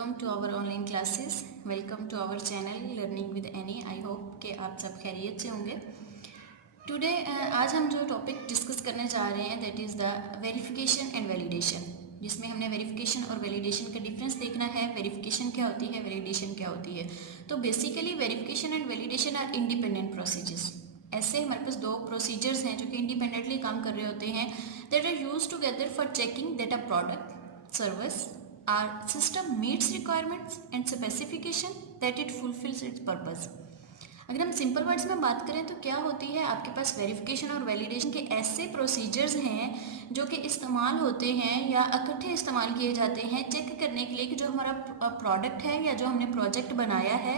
Welcome to our online classes. Welcome to our channel learning with Annie. I hope कि आप सब खैरियत से होंगे। टुडे आज हम जो टॉपिक डिस्कस करने जा रहे हैं that is the verification and validation, जिसमें हमने वेरिफिकेशन और वैलिडेशन का डिफरेंस देखना है। वेरिफिकेशन क्या होती है, वैलिडेशन क्या होती है। तो basically verification and validation are independent procedures. ऐसे हमारे पास दो प्रोसीजर्स हैं जो कि इंडिपेंडेंटली काम कर रहे होते हैं, that are use together for checking that a product service our system meets requirements and specification that it fulfills its purpose। अगर हम सिंपल वर्ड्स में बात करें तो क्या होती है, आपके पास वेरिफिकेशन और वैलिडेशन के ऐसे प्रोसीजर्स हैं जो कि इस्तेमाल होते हैं या इकट्ठे इस्तेमाल किए जाते हैं चेक करने के लिए कि जो हमारा प्रोडक्ट है या जो हमने प्रोजेक्ट बनाया है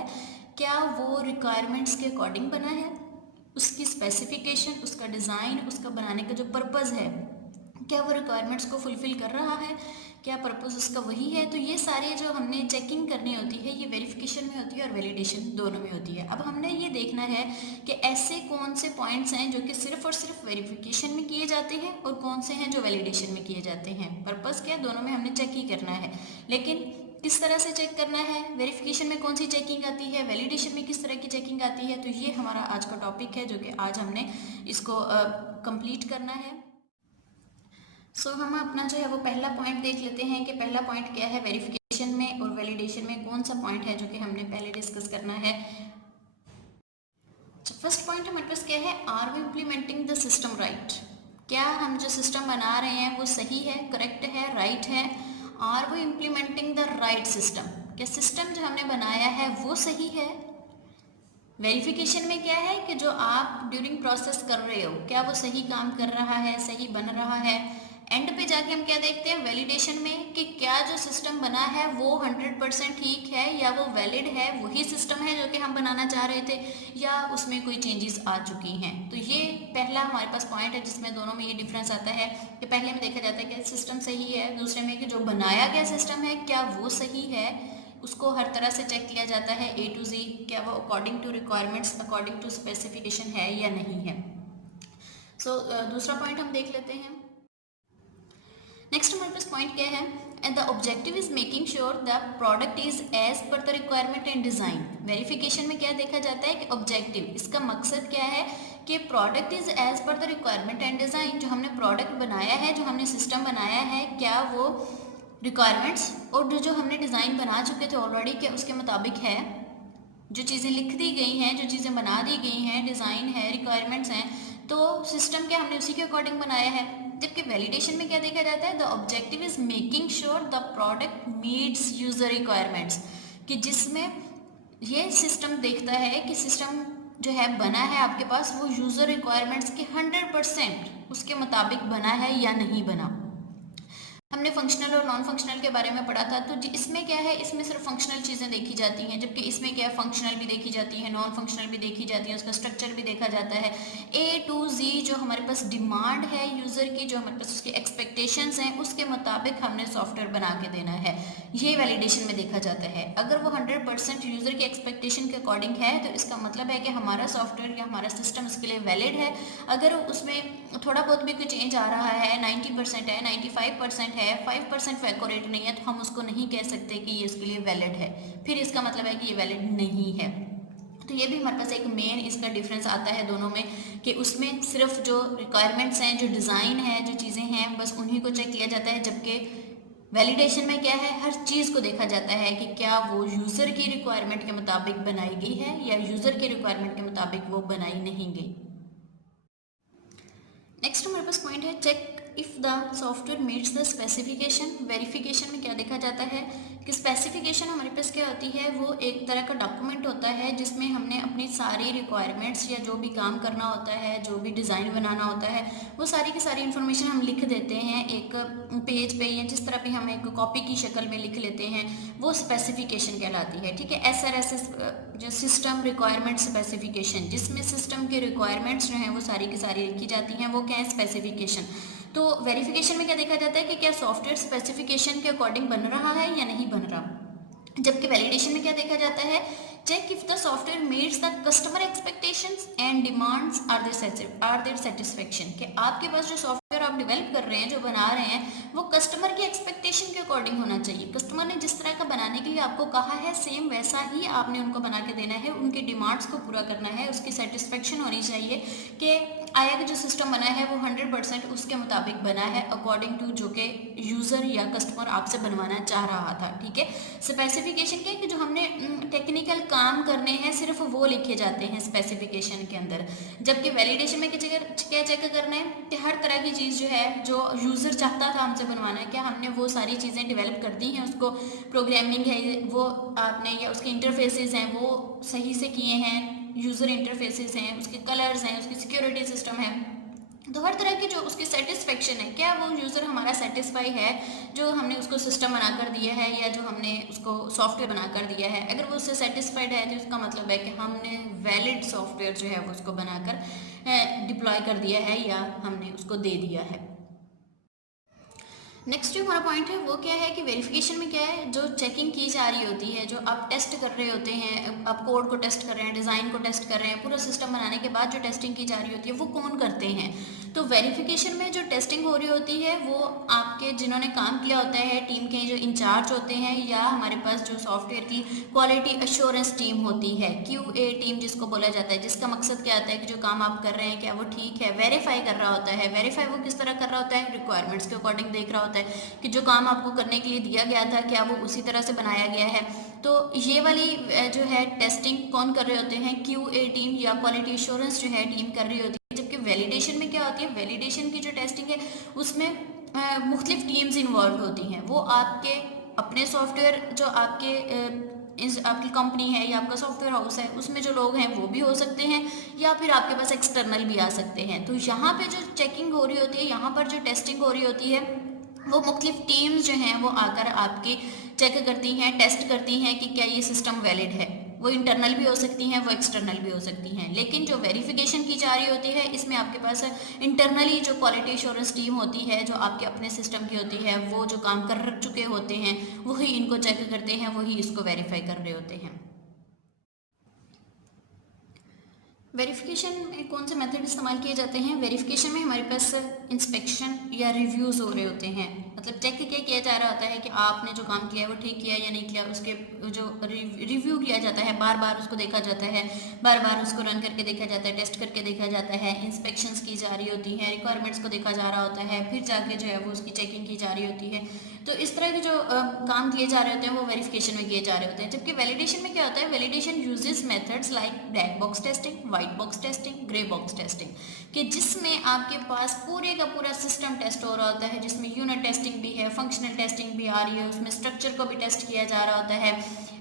क्या वो रिक्वायरमेंट्स के अकॉर्डिंग बना है, उसकी स्पेसिफिकेशन, उसका डिज़ाइन, उसका बनाने का जो पर्पज़ है क्या वो रिक्वायरमेंट्स को फुलफ़िल कर रहा है, क्या पर्पज़ उसका वही है। तो ये सारे जो हमने चेकिंग करनी होती है ये वेरिफिकेशन में होती है और वैलिडेशन दोनों में होती है। अब हमने ये देखना है कि ऐसे कौन से पॉइंट्स हैं जो कि सिर्फ और सिर्फ वेरिफिकेशन में किए जाते हैं और कौन से हैं जो वैलिडेशन में किए जाते हैं। पर्पज़ क्या, दोनों में हमने चेक ही करना है, लेकिन किस तरह से चेक करना है, वेरिफिकेशन में कौन सी चेकिंग आती है, वैलिडेशन में किस तरह की चेकिंग आती है। तो ये हमारा आज का टॉपिक है जो कि आज हमने इसको कंप्लीट करना है। हम अपना जो है वो पहला पॉइंट देख लेते हैं कि पहला पॉइंट क्या है वेरिफिकेशन में और वैलिडेशन में कौन सा पॉइंट है जो कि हमने पहले डिस्कस करना है। फर्स्ट पॉइंट हमारे पास क्या है, are we implementing the system right. क्या हम जो सिस्टम बना रहे हैं वो सही है, करेक्ट है, राइट है। Are we implementing the right system, क्या सिस्टम जो हमने बनाया है वो सही है। वेरिफिकेशन में क्या है कि जो आप ड्यूरिंग प्रोसेस कर रहे हो क्या वो सही काम कर रहा है, सही बन रहा है। एंड पे जाके हम क्या देखते हैं वैलिडेशन में कि क्या जो सिस्टम बना है वो 100% ठीक है या वो वैलिड है, वही सिस्टम है जो कि हम बनाना चाह रहे थे या उसमें कोई चेंजेस आ चुकी हैं। तो ये पहला हमारे पास पॉइंट है जिसमें दोनों में ये डिफरेंस आता है कि पहले में देखा जाता है कि सिस्टम सही है, दूसरे में कि जो बनाया गया सिस्टम है क्या वो सही है, उसको हर तरह से चेक किया जाता है A to Z, क्या वो according to requirements, according to specification है या नहीं है। दूसरा पॉइंट हम देख लेते हैं। नेक्स्ट हमारे पास पॉइंट क्या है, and the objective is making sure the product is as per the requirement and design. Verification में क्या देखा जाता है कि ऑब्जेक्टिव, इसका मकसद क्या है कि product is as per the requirement and design. जो हमने प्रोडक्ट बनाया है, जो हमने सिस्टम बनाया है, क्या वो रिक्वायरमेंट्स और जो हमने डिज़ाइन बना चुके थे ऑलरेडी क्या उसके मुताबिक है। जो चीज़ें लिख दी गई हैं, जो चीज़ें बना दी गई हैं, डिज़ाइन है, रिक्वायरमेंट्स हैं, तो सिस्टम क्या हमने उसी के अकॉर्डिंग बनाया है। जबकि वैलिडेशन में क्या देखा जाता है, the objective is making sure the product meets user requirements, कि जिसमें ये सिस्टम देखता है कि सिस्टम जो है बना है आपके पास वो यूज़र रिक्वायरमेंट्स के 100% उसके मुताबिक बना है या नहीं बना। हमने फंक्शनल और नॉन फंक्शनल के बारे में पढ़ा था, तो इसमें क्या है, इसमें सिर्फ फंक्शनल चीज़ें देखी जाती हैं, जबकि इसमें क्या है फंक्शनल भी देखी जाती है, नॉन फंक्शनल भी देखी जाती है, उसका स्ट्रक्चर भी देखा जाता है। A to Z जो हमारे पास डिमांड है यूज़र की, जो हमारे पास उसकी एक्सपेक्टेशंस हैं उसके मुताबिक हमने सॉफ्टवेयर बना के देना है, ये वैलिडेशन में देखा जाता है। अगर वो 100% यूज़र की एक्सपेक्टेशन के अकॉर्डिंग है तो इसका मतलब है कि हमारा सॉफ्टवेयर या हमारा सिस्टम उसके लिए वैलिड है। अगर उसमें थोड़ा बहुत भी कोई चेंज आ रहा है, 90% है, 95% है, 5% एक्यूरेट नहीं है, तो हम उसको नहीं कह सकते कि ये उसके लिए वैलिड है, फिर इसका मतलब है कि ये वैलिड नहीं है। तो ये भी हमारे पास एक मेन इसका डिफरेंस आता है दोनों में, कि उसमें सिर्फ जो रिक्वायरमेंट्स हैं, जो डिज़ाइन है, जो चीज़ें हैं, बस उन्हीं को चेक किया जाता है। जबकि वैलिडेशन में क्या है, हर चीज़ को देखा जाता है कि क्या वो यूज़र की रिक्वायरमेंट के मुताबिक बनाई गई है या यूज़र की रिक्वायरमेंट के मुताबिक वो बनाई नहीं गई। नेक्स्ट हमारे पास पॉइंट है check if the software meets the specification. Verification में क्या देखा जाता है कि स्पेसिफिकेशन हमारे पास क्या होती है, वो एक तरह का डॉक्यूमेंट होता है जिसमें हमने अपनी सारी रिक्वायरमेंट्स या जो भी काम करना होता है, जो भी डिज़ाइन बनाना होता है, वो सारी की सारी इन्फॉर्मेशन हम लिख देते हैं एक पेज पे या जिस तरह भी हम एक कॉपी की शक्ल में लिख लेते हैं, वो स्पेसिफिकेशन कहलाती है। ठीक है, SRS जो सिस्टम रिक्वायरमेंट स्पेसिफिकेशन, जिसमें सिस्टम के रिक्वायरमेंट्स जो हैं वो सारी की सारी लिखी जाती हैं, वो क्या है स्पेसिफिकेशन। तो वेरिफिकेशन में क्या देखा जाता है कि क्या सॉफ्टवेयर स्पेसिफिकेशन के अकॉर्डिंग बन रहा है या नहीं बन रहा। जबकि वैलिडेशन में क्या देखा जाता है, check if the software meets the customer expectations and demands are their satisfaction, कि आपके पास जो सॉफ्टवेयर आप डेवलप कर रहे हैं, जो बना रहे हैं, वो कस्टमर की एक्सपेक्टेशन के अकॉर्डिंग होना चाहिए। कस्टमर ने जिस तरह का बनाने के लिए आपको कहा है, सेम वैसा ही आपने उनको बना के देना है, उनकी डिमांड्स को पूरा करना है, उसकी सेटिस्फेक्शन होनी चाहिए कि आया कि जो सिस्टम बना है वो 100% उसके मुताबिक बना है, अकॉर्डिंग टू जो कि यूज़र या कस्टमर आपसे बनवाना चाह रहा था। ठीक है, स्पेसिफिकेशन क्या है कि जो हमने टेक्निकल काम करने हैं सिर्फ वो लिखे जाते हैं स्पेसिफिकेशन के अंदर, जबकि वैलिडेशन में क्या चेक करना है कि हर तरह की चीज़ जो है, जो यूज़र चाहता था हमसे बनवाना है, क्या हमने वो सारी चीज़ें डेवलप कर दी हैं, उसको प्रोग्रामिंग है वो आपने, या उसके इंटरफेसेस हैं वो सही से किए हैं, यूज़र इंटरफेसेस हैं, उसके कलर्स हैं, उसकी सिक्योरिटी सिस्टम है। तो हर तरह की जो उसकी सेटिस्फेक्शन है, क्या वो यूज़र हमारा सेटिस्फाई है जो हमने उसको सिस्टम बनाकर दिया है या जो हमने उसको सॉफ्टवेयर बनाकर दिया है। अगर वो उससे सेटिस्फाइड है तो इसका मतलब है कि हमने वैलिड सॉफ्टवेयर जो है वो उसको बनाकर डिप्लॉय कर दिया है या हमने उसको दे दिया है। नेक्स्ट जो हमारा पॉइंट है वो क्या है कि वेरिफिकेशन में क्या है, जो चेकिंग की जा रही होती है, जो आप टेस्ट कर रहे होते हैं, आप कोड को टेस्ट कर रहे हैं, डिज़ाइन को टेस्ट कर रहे हैं, पूरा सिस्टम बनाने के बाद जो टेस्टिंग की जा रही होती है वो कौन करते हैं। तो वेरिफिकेशन में जो टेस्टिंग हो रही होती है वो आपके जिन्होंने काम किया होता है, टीम के जो इंचार्ज होते हैं, या हमारे पास जो सॉफ्टवेयर की क्वालिटी अश्योरेंस टीम होती है, QA टीम जिसको बोला जाता है, जिसका मकसद क्या आता है कि जो काम आप कर रहे हैं क्या वो ठीक है, वेरीफाई कर रहा होता है। वेरीफाई वो किस तरह कर रहा होता है, रिक्वायरमेंट्स के अकॉर्डिंग देख रहा होता है कि जो काम आपको करने के लिए दिया गया था क्या वो उसी तरह से बनाया गया है। तो ये वाली जो है टेस्टिंग कौन कर रहे होते हैं, QA टीम या क्वालिटी एश्योरेंस जो है टीम कर रही होती है। जबकि वैलिडेशन में क्या होती है, वैलिडेशन की जो टेस्टिंग है उसमें मुख्तलिफ टीम्स इन्वॉल्व होती हैं। वो आपके अपने सॉफ्टवेयर जो आपकी कंपनी है या आपका सॉफ्टवेयर हाउस है उसमें जो लोग हैं वो भी हो सकते हैं, या फिर आपके पास एक्सटर्नल भी आ सकते हैं। तो यहाँ पे जो चेकिंग हो रही होती है, यहाँ पर जो टेस्टिंग हो रही होती है, वो मुख्तलिफ टीम्स जो हैं वो आकर आपकी चेक करती हैं, टेस्ट करती हैं कि क्या ये सिस्टम वैलिड है। वो इंटरनल भी हो सकती हैं, वो एक्सटर्नल भी हो सकती हैं। लेकिन जो वेरिफिकेशन की जा रही होती है इसमें आपके पास इंटरनली जो क्वालिटी एश्योरेंस टीम होती है, जो आपके अपने सिस्टम की होती है, वो जो काम कर चुके होते हैं वही इनको चेक करते हैं, वही इसको वेरीफाई कर रहे होते हैं। वेरिफिकेशन में कौन से मेथड इस्तेमाल किए जाते हैं। वेरिफिकेशन में हमारे पास इंस्पेक्शन या रिव्यूज़ हो रहे होते हैं, मतलब चेक क्या किया जा रहा होता है कि आपने जो काम किया है वो ठीक किया या नहीं किया। उसके जो रिव्यू किया जाता है, बार बार उसको देखा जाता है, बार बार उसको रन करके देखा जाता है, टेस्ट करके देखा जाता है, इंस्पेक्शंस की जा रही होती हैं, रिक्वायरमेंट्स को देखा जा रहा होता है, फिर जाके जो है वो उसकी चेकिंग की जा रही होती है। तो इस तरह के जो काम किए जा रहे होते हैं वो वेरिफिकेशन में किए जा रहे होते हैं। जबकि वैलिडेशन में क्या होता है, validation uses methods like black box testing, white box testing, grey box testing, कि जिसमें आपके पास पूरे का पूरा सिस्टम टेस्ट हो रहा होता है, जिसमें यूनिट टेस्टिंग भी है, फंक्शनल टेस्टिंग भी आ रही है, उसमें स्ट्रक्चर को भी टेस्ट किया जा रहा होता है,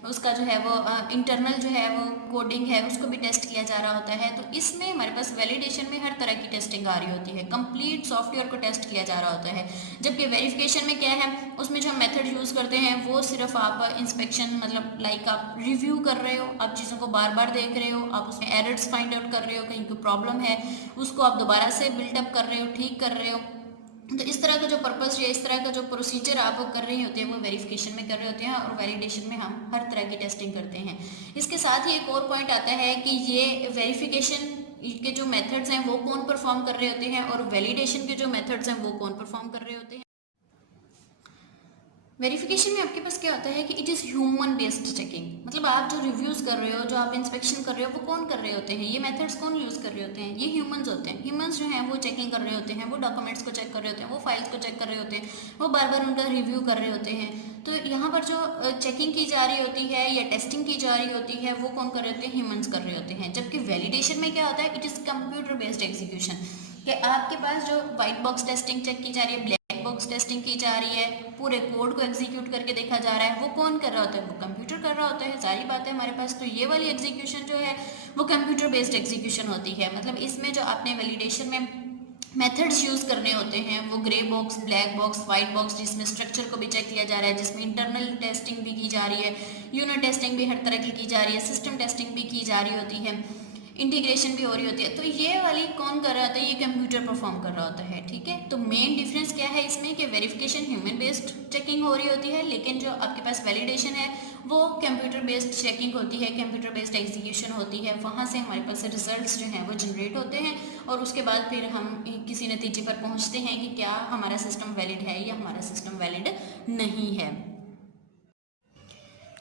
उसका जो है वो इंटरनल जो है वो कोडिंग है उसको भी टेस्ट किया जा रहा होता है। तो इसमें हमारे पास वैलिडेशन में हर तरह की टेस्टिंग आ रही होती है, कंप्लीट सॉफ्टवेयर को टेस्ट किया जा रहा होता है। जबकि वेरिफिकेशन में क्या है, उसमें जो हम मेथड यूज़ करते हैं वो सिर्फ आप इंस्पेक्शन, मतलब लाइक आप रिव्यू कर रहे हो, आप चीज़ों को बार बार देख रहे हो, आप उसमें एरर्स फाइंड आउट कर रहे हो, कहीं कोई प्रॉब्लम है उसको आप दोबारा से बिल्डअप कर रहे हो, ठीक कर रहे हो। तो इस तरह का जो पर्पस या इस तरह का जो प्रोसीजर आप कर रहे होते हैं वो वेरिफिकेशन में कर रहे होते हैं, और वैलिडेशन में हम हर तरह की टेस्टिंग करते हैं। इसके साथ ही एक और पॉइंट आता है कि ये वेरिफिकेशन के जो मेथड्स हैं वो कौन परफॉर्म कर रहे होते हैं, और वैलिडेशन के जो मेथड्स हैं वो कौन परफॉर्म कर रहे होते हैं। वेरिफिकेशन में आपके पास क्या होता है कि it is human based checking, मतलब आप जो रिव्यूज़ कर रहे हो, जो आप इंस्पेक्शन कर रहे हो, वो कौन कर रहे होते हैं, ये मेथड्स कौन यूज़ कर रहे होते हैं, ये ह्यूमंस होते हैं। ह्यूमंस जो हैं वो चेकिंग कर रहे होते हैं, वो डॉक्यूमेंट्स को चेक कर रहे होते हैं, वो फाइल्स को चेक कर रहे होते हैं, वो बार बार उनका रिव्यू कर रहे होते हैं। तो यहाँ पर जो चेकिंग की जा रही होती है या टेस्टिंग की जा रही होती है वो कौन कर रहे होते हैं, ह्यूमंस कर रहे होते हैं। जबकि वैलिडेशन में क्या होता है, it is computer based execution, कि आपके पास जो वाइट बॉक्स टेस्टिंग चेक की जा रही है, ब्लैक बॉक्स टेस्टिंग की जा रही है, पूरे कोड को एग्जीक्यूट करके देखा जा रहा है, वो कौन कर रहा होता है, वो कंप्यूटर कर रहा होता है। सारी बात है हमारे पास। तो ये वाली एग्जीक्यूशन जो है वो कंप्यूटर बेस्ड एग्जीक्यूशन होती है। मतलब इसमें जो आपने वैलिडेशन में मेथड्स यूज़ करने होते हैं वो grey box, black box, white box, जिसमें स्ट्रक्चर को भी चेक किया जा रहा है, जिसमें इंटरनल टेस्टिंग भी की जा रही है, यूनिट टेस्टिंग भी हर तरह की जा रही है, सिस्टम टेस्टिंग भी की जा रही होती है। इंटीग्रेशन भी हो रही होती है। तो ये वाली कौन कर रहा होता है, ये कंप्यूटर परफॉर्म कर रहा होता है, ठीक है। तो मेन डिफरेंस क्या है इसमें कि वेरिफिकेशन ह्यूमन बेस्ड चेकिंग हो रही होती है, लेकिन जो आपके पास वैलिडेशन है वो कंप्यूटर बेस्ड चेकिंग होती है, कंप्यूटर बेस्ड एग्जीक्यूशन होती है। वहाँ से हमारे पास रिजल्ट्स जो हैं वो जनरेट होते हैं और उसके बाद फिर हम किसी नतीजे पर पहुँचते हैं कि क्या हमारा सिस्टम वैलिड है या हमारा सिस्टम वैलिड नहीं है।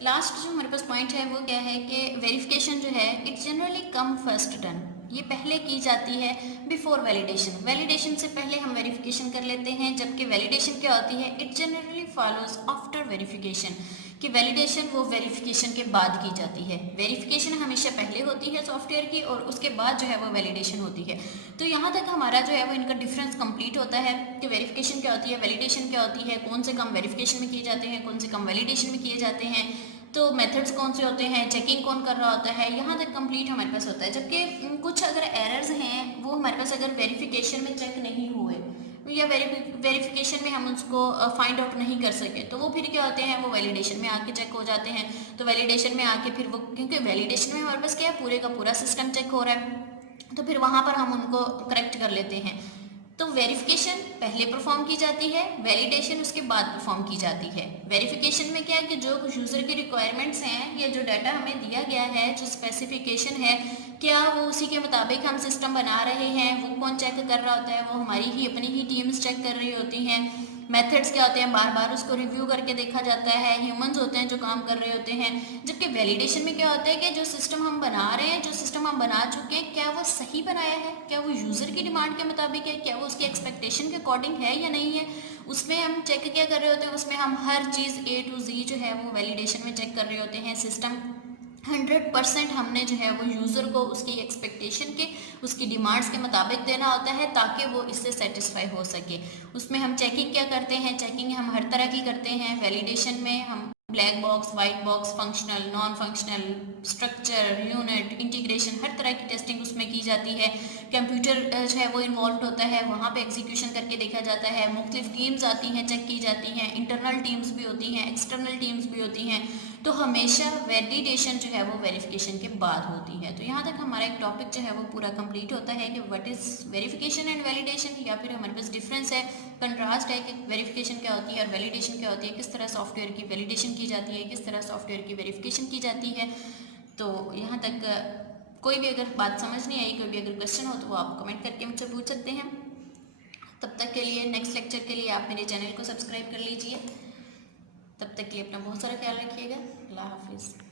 लास्ट जो हमारे पास पॉइंट है वो क्या है कि वेरिफिकेशन जो है it generally come first done, ये पहले की जाती है बिफोर वैलिडेशन। वैलिडेशन से पहले हम वेरिफिकेशन कर लेते हैं, जबकि वैलिडेशन क्या होती है, it generally follows after verification, कि वैलिडेशन वो वेरिफिकेशन के बाद की जाती है। वेरिफिकेशन हमेशा पहले होती है सॉफ्टवेयर की और उसके बाद जो है वो वैलिडेशन होती है। तो यहाँ तक हमारा जो है वो इनका डिफरेंस कंप्लीट होता है कि वेरिफिकेशन क्या होती है, वैलिडेशन क्या होती है, कौन से काम वेरिफिकेशन में किए जाते हैं, कौन से काम वैलिडेशन में किए जाते हैं, तो मेथड्स कौन से होते हैं, चेकिंग कौन कर रहा होता है, यहाँ तक कंप्लीट हमारे पास होता है। जबकि कुछ अगर एरर्स हैं वो हमारे पास अगर वेरिफिकेशन में चेक नहीं हुए या वेरिफिकेशन में हम उसको फाइंड आउट नहीं कर सके, तो वो फिर क्या होते हैं, वो वैलिडेशन में आके चेक हो जाते हैं। तो वैलिडेशन में आके फिर वो, क्योंकि वैलिडेशन में हमारे पास क्या है, पूरे का पूरा सिस्टम चेक हो रहा है, तो फिर वहाँ पर हम उनको करेक्ट कर लेते हैं। तो वेरिफिकेशन पहले परफॉर्म की जाती है, वैलिडेशन उसके बाद परफॉर्म की जाती है। वेरिफिकेशन में क्या है कि जो यूज़र की रिक्वायरमेंट्स हैं या जो डाटा हमें दिया गया है, जो स्पेसिफिकेशन है, क्या वो उसी के मुताबिक हम सिस्टम बना रहे हैं, वो कौन चेक कर रहा होता है, वो हमारी ही अपनी ही टीम्स चेक कर रही होती हैं। मेथड्स क्या होते हैं, बार बार उसको रिव्यू करके देखा जाता है, ह्यूमंस होते हैं जो काम कर रहे होते हैं। जबकि वैलिडेशन में क्या होता है कि जो सिस्टम हम बना रहे हैं, जो सिस्टम हम बना चुके हैं, क्या वो सही बनाया है, क्या वो यूज़र की डिमांड के मुताबिक है, क्या वो उसकी एक्सपेक्टेशन के अकॉर्डिंग है या नहीं है, उसमें हम चेक क्या कर रहे होते हैं, उसमें हम हर चीज़ A to Z जो है वो वैलिडेशन में चेक कर रहे होते हैं। सिस्टम 100% हमने जो है वो यूज़र को उसकी एक्सपेक्टेशन के, उसकी डिमांड्स के मुताबिक देना होता है ताकि वो इससे सेटिस्फाई हो सके। उसमें हम चेकिंग क्या करते हैं, चेकिंग हम हर तरह की करते हैं। वैलिडेशन में हम black box, white box, functional, non functional, structure, unit, integration, हर तरह की टेस्टिंग उसमें की जाती है। कंप्यूटर जो है वो इन्वॉल्व होता है, वहाँ पे एग्जीक्यूशन करके देखा जाता है। मुख्तलिफ टीम्स आती हैं, चेक की जाती हैं, इंटरनल टीम्स भी होती हैं, एक्सटर्नल टीम्स भी होती हैं। तो हमेशा वैलिडेशन जो है वो वेरिफिकेशन के बाद होती है। तो यहाँ तक हमारा एक टॉपिक जो है वो पूरा कंप्लीट होता है कि what is verification and validation, या फिर हमारे पास डिफरेंस है, कंट्रास्ट है कि वेरिफिकेशन क्या होती है और वैलिडेशन क्या होती है, किस तरह सॉफ्टवेयर की वैलिडेशन की जाती है, किस तरह सॉफ्टवेयर की वेरिफिकेशन की जाती है। तो यहाँ तक कोई भी अगर बात समझ नहीं आई, कोई भी अगर क्वेश्चन हो तो वो आप कमेंट करके मुझसे पूछ सकते हैं। तब तक के लिए, नेक्स्ट लेक्चर के लिए आप मेरे चैनल को सब्सक्राइब कर लीजिए। तब तक के लिए अपना बहुत सारा ख्याल रखिएगा। अल्लाह हाफिज़।